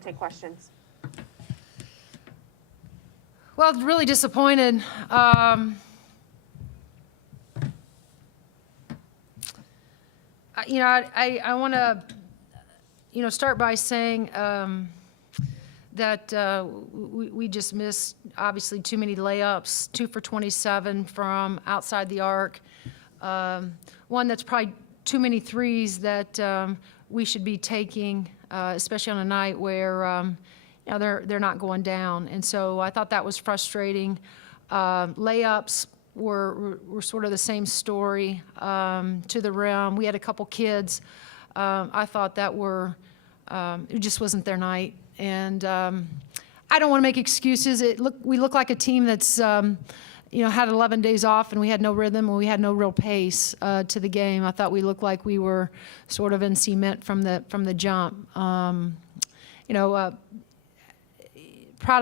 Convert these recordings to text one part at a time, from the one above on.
then take questions. Well, really disappointed. I want to, start by saying that we just missed, obviously, too many layups, 2 for 27 from outside the arc. One that's probably too many threes that we should be taking, especially on a night where they're not going down. And so I thought that was frustrating. Layups were sort of the same story to the rim. We had a couple kids. I thought that it just wasn't their night. And I don't want to make excuses. We look like a team that's had 11 days off, and we had no rhythm and we had no real pace to the game. I thought we looked like we were sort of in cement from the jump. Proud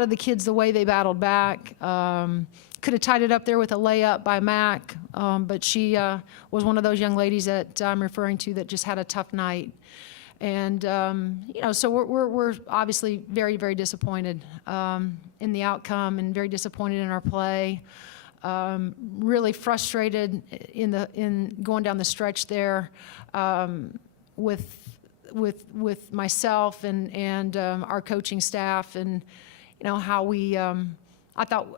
of the kids, the way they battled back. Could have tied it up there with a layup by Mac, but she was one of those young ladies that I'm referring to that just had a tough night. And, so we're obviously very, very disappointed in the outcome and very disappointed in our play. Really frustrated in going down the stretch there with myself and our coaching staff, and how I thought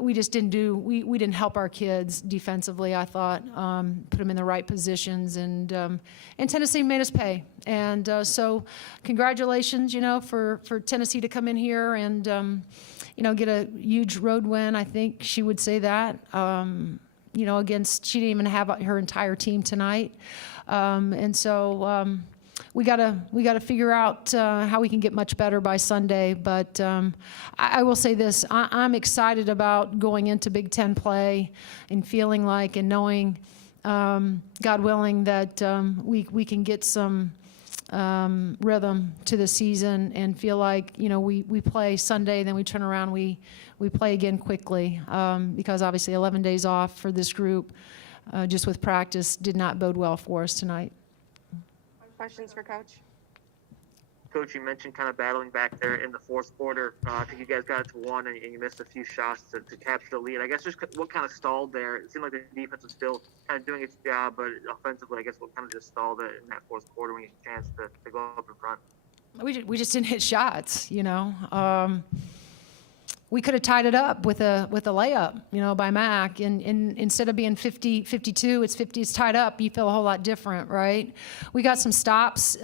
we just we didn't help our kids defensively. I thought put them in the right positions, and Tennessee made us pay. And so congratulations, for Tennessee to come in here and get a huge road win. I think she would say that. Against, she didn't even have her entire team tonight, and so. We gotta figure out how we can get much better by Sunday. But I will say this: I'm excited about going into Big Ten play and feeling like and knowing, God willing, that we can get some rhythm to the season and feel like we play Sunday, then we turn around, we play again quickly, because obviously 11 days off for this group, just with practice, did not bode well for us tonight. Questions for Coach? Coach, you mentioned kind of battling back there in the fourth quarter. I think you guys got it to 1, and you missed a few shots to capture the lead. I guess just what kind of stalled there? It seemed like the defense was still kind of doing its job, but offensively, I guess what kind of just stalled it in that fourth quarter when you had a chance to go up in front? We just didn't hit shots, We could have tied it up with a layup, by Mac. And instead of being 50-52, it's tied up. You feel a whole lot different, right? We got some stops,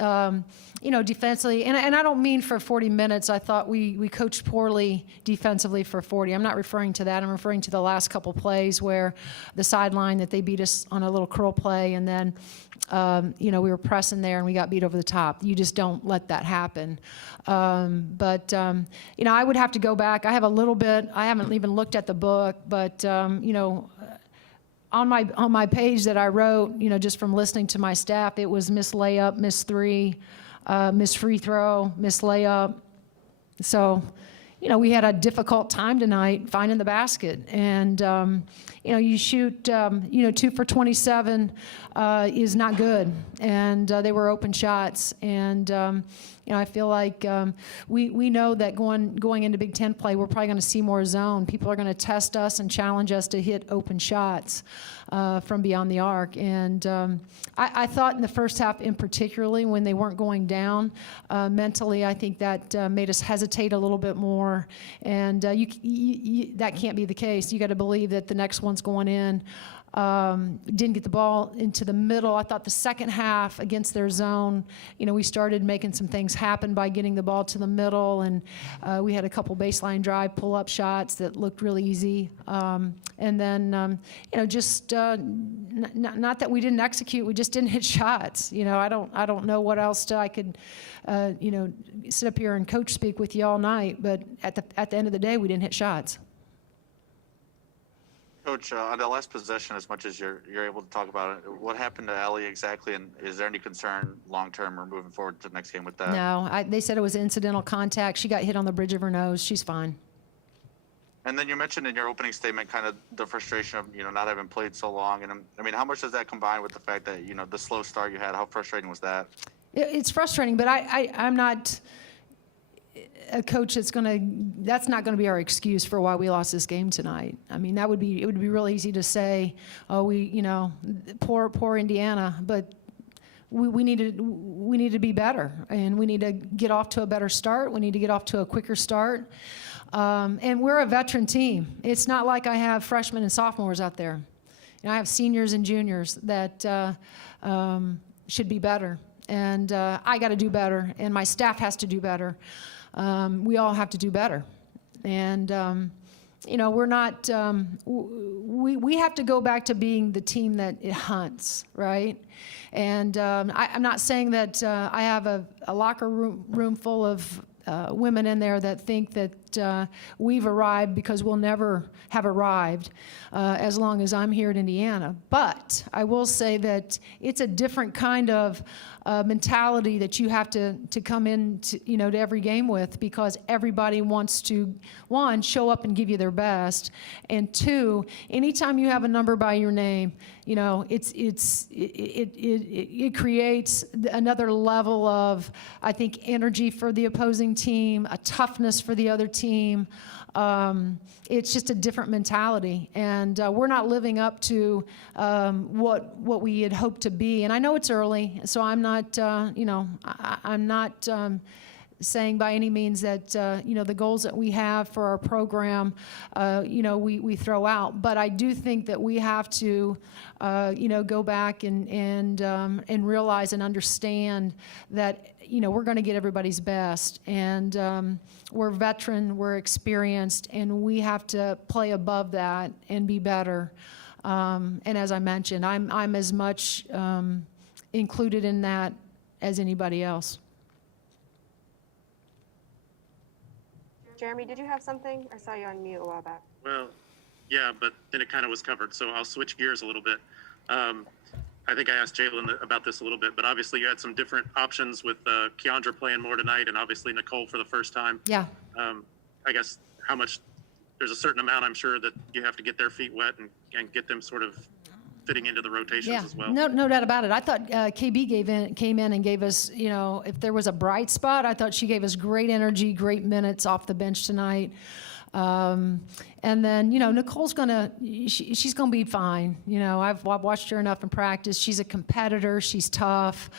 defensively. And I don't mean for 40 minutes. I thought we coached poorly defensively for 40. I'm not referring to that. I'm referring to the last couple plays where the sideline that they beat us on a little curl play, and then we were pressing there and we got beat over the top. You just don't let that happen. But I would have to go back. I have a little bit. I haven't even looked at the book, but on my page that I wrote, just from listening to my staff, it was miss layup, miss three, miss free throw, miss layup. So, we had a difficult time tonight finding the basket. And, you shoot, 2 for 27 is not good. And they were open shots. And, I feel like we know that going into Big Ten play, we're probably going to see more zone. People are going to test us and challenge us to hit open shots from beyond the arc. And I thought in the first half, in particularly, when they weren't going down, mentally, I think that made us hesitate a little bit more. And that can't be the case. You got to believe that the next one's going in. Didn't get the ball into the middle. I thought the second half against their zone, we started making some things happen by getting the ball to the middle, and we had a couple baseline drive pull-up shots that looked really easy. And then, just not that we didn't execute, we just didn't hit shots. I don't know what else I could, sit up here and coach speak with you all night, but at the end of the day, we didn't hit shots. Coach, on the last possession, as much as you're able to talk about it, what happened to Allie exactly, and is there any concern long-term or moving forward to the next game with that? No, they said it was incidental contact. She got hit on the bridge of her nose. She's fine. And then you mentioned in your opening statement kind of the frustration of, not having played so long. And how much does that combine with the fact that, the slow start you had? How frustrating was that? It's frustrating, but I'm not – a coach that's not going to be our excuse for why we lost this game tonight. I mean, it would be real easy to say, oh, poor Indiana, but we need to be better, and we need to get off to a better start. We need to get off to a quicker start. And we're a veteran team. It's not like I have freshmen and sophomores out there. I have seniors and juniors that should be better. And I got to do better, and my staff has to do better. We all have to do better. And, we're not, we have to go back to being the team that it hunts, right? And I'm not saying that I have a locker room full of women in there that think that we've arrived, because we'll never have arrived as long as I'm here at Indiana. But I will say that it's a different kind of mentality that you have to come in to every game with, because everybody wants to, one, show up and give you their best, and two, anytime you have a number by your name, it creates another level of, I think, energy for the opposing team, a toughness for the other team. It's just a different mentality, and we're not living up to what we had hoped to be. And I know it's early, so I'm not, I'm not saying by any means that the goals that we have for our program, we throw out. But I do think that we have to, go back and realize and understand that we're going to get everybody's best, and we're veteran, we're experienced, and we have to play above that and be better. And as I mentioned, I'm as much included in that as anybody else. Jeremy, did you have something? I saw you on mute a while back. Well, yeah, but then it kind of was covered, so I'll switch gears a little bit. I think I asked Jalen about this a little bit, but obviously you had some different options with Keandra playing more tonight, and obviously Nicole for the first time. Yeah. I guess there's a certain amount, I'm sure, that you have to get their feet wet and get them sort of fitting into the rotations as well. No doubt about it. I thought KB came in and gave us, if there was a bright spot, I thought she gave us great energy, great minutes off the bench tonight. And then, Nicole's she's gonna be fine. I've watched her enough in practice. She's a competitor. She's tough.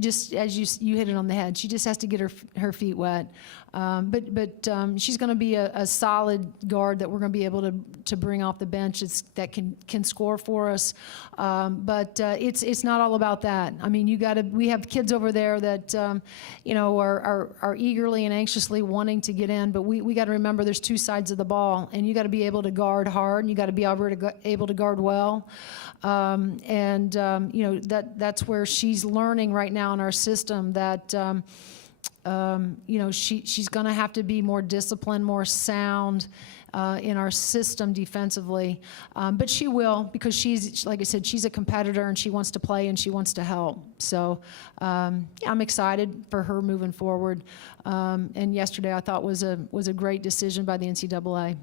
Just as you hit it on the head, she just has to get her feet wet. But she's going to be a solid guard that we're going to be able to bring off the bench that can score for us. But it's not all about that. I mean, we have kids over there that are eagerly and anxiously wanting to get in. But we got to remember there's two sides of the ball, and you got to be able to guard hard, and you got to be able to guard well. That's where she's learning right now in our system that. She's going to have to be more disciplined, more sound in our system defensively. But she will, because she's, like I said, she's a competitor, and she wants to play and she wants to help. So I'm excited for her moving forward. And yesterday I thought was a great decision by the NCAA.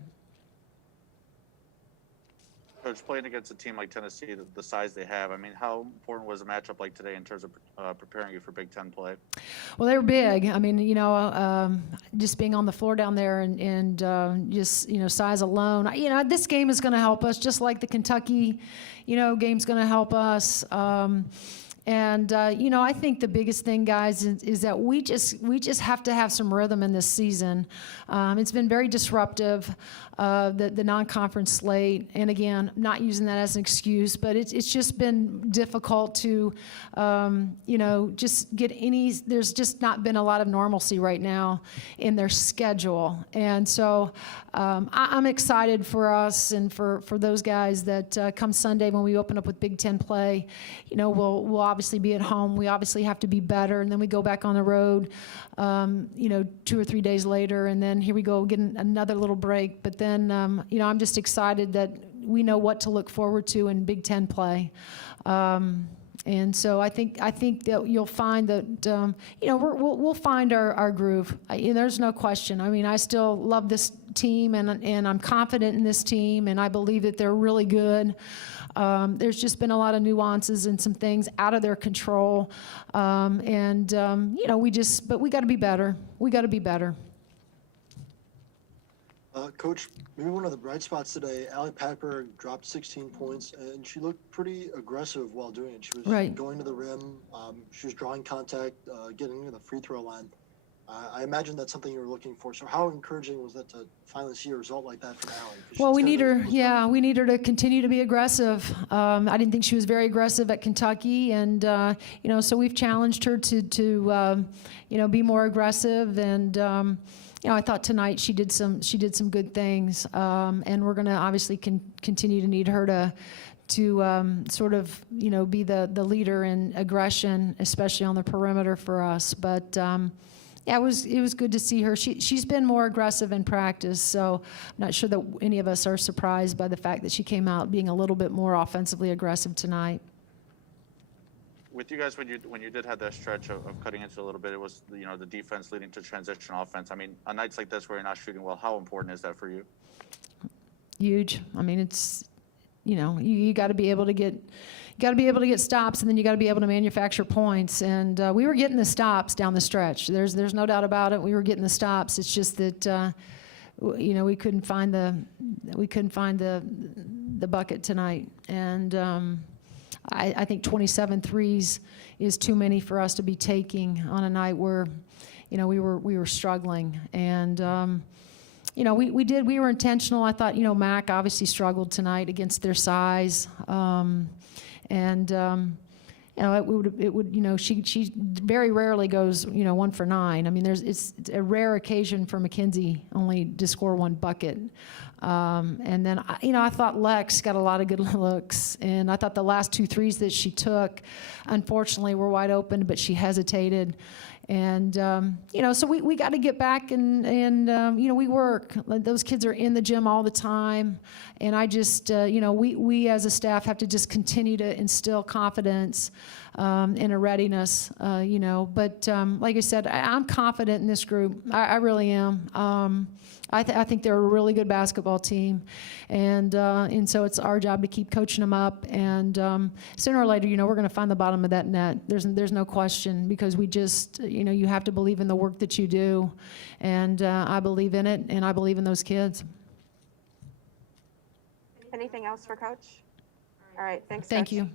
Coach, playing against a team like Tennessee, the size they have, I mean, how important was a matchup like today in terms of preparing you for Big Ten play? Well, they were big. I mean, just being on the floor down there and just, size alone. This game is going to help us, just like the Kentucky, game's going to help us. I think the biggest thing, guys, is that we just have to have some rhythm in this season. It's been very disruptive, the non-conference slate. And again, not using that as an excuse, but it's just been difficult to, just get there's just not been a lot of normalcy right now in their schedule. And so I'm excited for us and for those guys that come Sunday when we open up with Big Ten play, we'll obviously be at home. We obviously have to be better, and then we go back on the road, 2 or 3 days later, and then here we go, getting another little break. But then, I'm just excited that we know what to look forward to in Big Ten play. And so I think that you'll find that we'll find our groove. There's no question. I mean, I still love this team, and I'm confident in this team, and I believe that they're really good. There's just been a lot of nuances and some things out of their control, you know, but we got to be better. We got to be better. Coach, maybe one of the bright spots today, Allie Packberg dropped 16 points, and she looked pretty aggressive while doing it. She was Right. going to the rim. She was drawing contact, getting to the free throw line. I imagine that's something you were looking for. So how encouraging was that to finally see a result like that from Allie? Well, we need her. Yeah, we need her to continue to be aggressive. I didn't think she was very aggressive at Kentucky, and you know, so we've challenged her to you know, be more aggressive. And you know, I thought tonight she did some good things, and we're going to obviously continue to need her to sort of, you know, be the leader in aggression, especially on the perimeter for us. But yeah, it was good to see her. She's been more aggressive in practice, so I'm not sure that any of us are surprised by the fact that she came out being a little bit more offensively aggressive tonight. With you guys, when you did have that stretch of cutting into a little bit, it was, you know, the defense leading to transition offense. I mean, on nights like this where you're not shooting well, how important is that for you? Huge. I mean, it's, you know, you got to be able to get stops, and then you got to be able to manufacture points. And we were getting the stops down the stretch. There's no doubt about it. We were getting the stops. It's just that you know, we couldn't find the bucket tonight. And I think 27 threes is too many for us to be taking on a night where, you know, we were struggling. And you know, we were intentional. I thought, you know, Mac obviously struggled tonight against their size. You know, it would, you know, she very rarely goes, you know, 1 for 9. I mean, it's a rare occasion for Mackenzie only to score 1 bucket. And then, you know, I thought Lex got a lot of good looks, and I thought the last 2 threes that she took, unfortunately, were wide open, but she hesitated. And, you know, so we got to get back and you know, we work. Those kids are in the gym all the time. And I just, you know, we as a staff have to just continue to instill confidence and a readiness, you know. But like I said, I'm confident in this group. I really am. I think they're a really good basketball team, and so it's our job to keep coaching them up. And sooner or later, you know, we're going to find the bottom of that net. There's no question, because we just, you know, you have to believe in the work that you do, and I believe in it, and I believe in those kids. Anything else for Coach? All right, thanks. Thank Coach. you.